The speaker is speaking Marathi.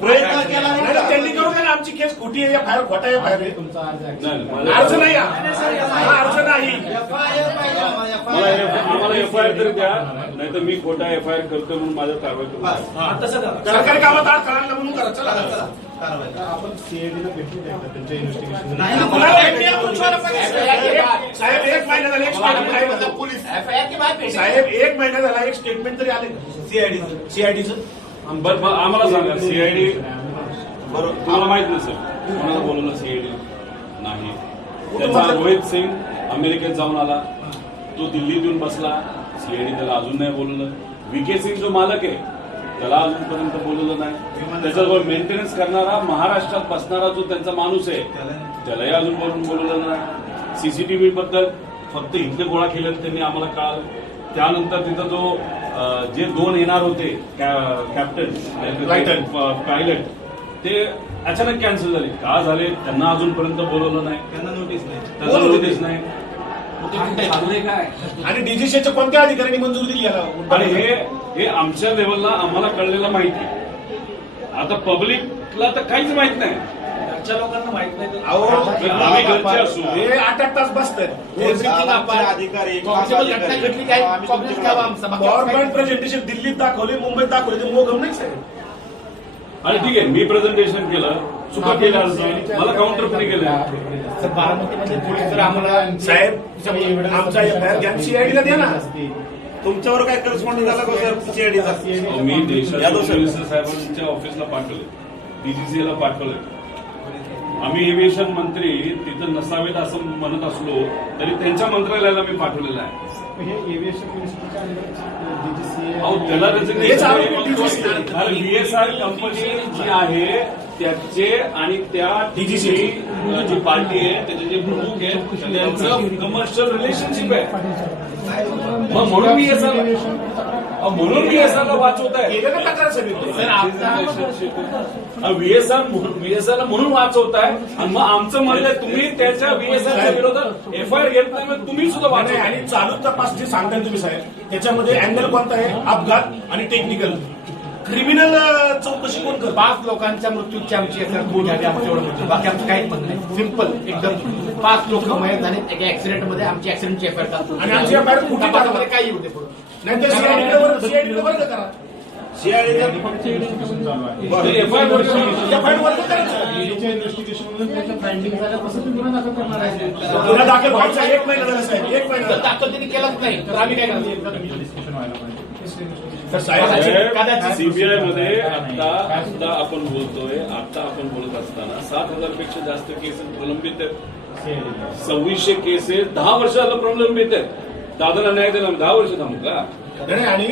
प्रयत्न केला नाही. त्यांनी करू द्या ना, आमची केस खोटी आहे, फायर खोटा आहे, फायर आहे. तुमचा अर्ज अर्ज नाही हा. हा अर्ज नाही. आम्हाला एफआयआर तरी द्या, नाही तर मी खोटा एफआयआर करतो म्हणून माझ्या कारवाई करू. सरकारी कामात अडथळा म्हणून करा. चला आपण सीआयडीला भेटू द्या त्यांच्या इन्व्हेस्टिगेशन. साहेब एक महिना झाला एक साहेब एक महिना झाला एक स्टेटमेंट तरी आले सीआयडीचं. आम्हाला सांगा सीआयडी बरोबर तुम्हाला माहित नसेल कोणाला बोलवलं सीआयडी नाही. त्याचा रोहित सिंग अमेरिकेत जाऊन आला, तो दिल्लीत येऊन बसला, सीआयडी त्याला अजून नाही बोलवलं. व्हीके सिंग जो मालक आहे त्याला अजूनपर्यंत बोलवलं नाही. त्याच्याजवळ मेंटेनन्स करणारा महाराष्ट्रात बसणारा जो त्यांचा माणूस आहे त्यालाही अजून बोलवलं नाही. सीसीटीव्ही बद्दल फक्त इथले गोळा केले त्यांनी आम्हाला काल. त्यानंतर तिथं जो जे 2 येणार होते कॅप्टन पायलट ते अचानक कॅन्सल झाले. का झाले त्यांना अजूनपर्यंत बोलवलं नाही, त्यांना नोटीस नाही. आणि डीजीसीच्या कोणत्या अधिकाऱ्यांनी मंजुरी दिली याला? आणि हे आमच्या लेवलला आम्हाला कळलेलं माहिती. आता पब्लिकला तर काहीच माहित नाही. लोकांना माहित नाही. आम्ही घरचे असू हे 8 तास बसतात. अधिकारी गव्हर्नमेंट प्रेझेंटेशन दिल्लीत दाखवले, मुंबईत दाखवले, ते मोगम नाही साहेब. आणि ठीक आहे मी प्रेझेंटेशन केलं, चुका केल्या मला काउंटर पण केलं. बारामतीमध्ये पोलीस जर आम्हाला साहेब आमचा एफआयआर घ्या, सीआयडीला द्या ना. तुमच्यावर काय करस्पॉन्डिंग झाला का सीआयडीचा? मी देशाच्या साहेबांच्या ऑफिसला पाठवले, डीजीसीला पाठवले. आम्ही एव्हिएशन मंत्री तिथं नसावेत असं म्हणत असलो तरी त्यांच्या मंत्रालयाला मी पाठवलेलं आहे. हे एव्हिएशन मिनिस्ट्रीच्या अहो त्याला VSR कंपनी जी आहे त्याचे आणि त्या डीजीसी जी पार्टी आहे त्याचे जे प्रमुख आहेत त्यांचं कमर्शियल रिलेशनशिप आहे. मग म्हणून VSRला वाचवत आहे. VSRला म्हणून वाचवत आहे. आणि मग आमचं म्हणलं तुम्ही त्याच्या VSRच्या विरोधात एफआयआर घेत नाही, मग तुम्ही सुद्धा वाचवत. आणि चालू तपास जे सांगताय तुम्ही साहेब त्याच्यामध्ये अँगल कोणता आहे? अपघात आणि टेक्निकल. क्रिमिनल चौकशी कोण करतो? 5 लोकांच्या मृत्यूची आमची झाली, आमच्यावर मृत्यू, बाकी आमचं काहीच म्हणणं नाही. सिंपल एकदम 5 लोक मयत झाले एका ऍक्सिडेंटमध्ये. आमची ऍक्सिडेंटची एफआयआर टाकतो आणि आमची एफआयआर कुठे तपासामध्ये काही येऊ दे पुढे. नाही तर सीआयडीला वर्ग करा. गुन्हा दाखल व्हायचा 1 महिना झाला साहेब, 1 महिना दाखल त्यांनी केलाच नाही तर आम्ही काय करतो? सीबीआय मध्ये आता आपण बोलतोय, आता आपण बोलत असताना 7,000 पेक्षा जास्त केसेस प्रलंबित आहेत. 2600 केसेस 10 वर्षाला प्रलंबित आहेत. दादाला न्याय दिला 10 वर्ष थांबू का? आणि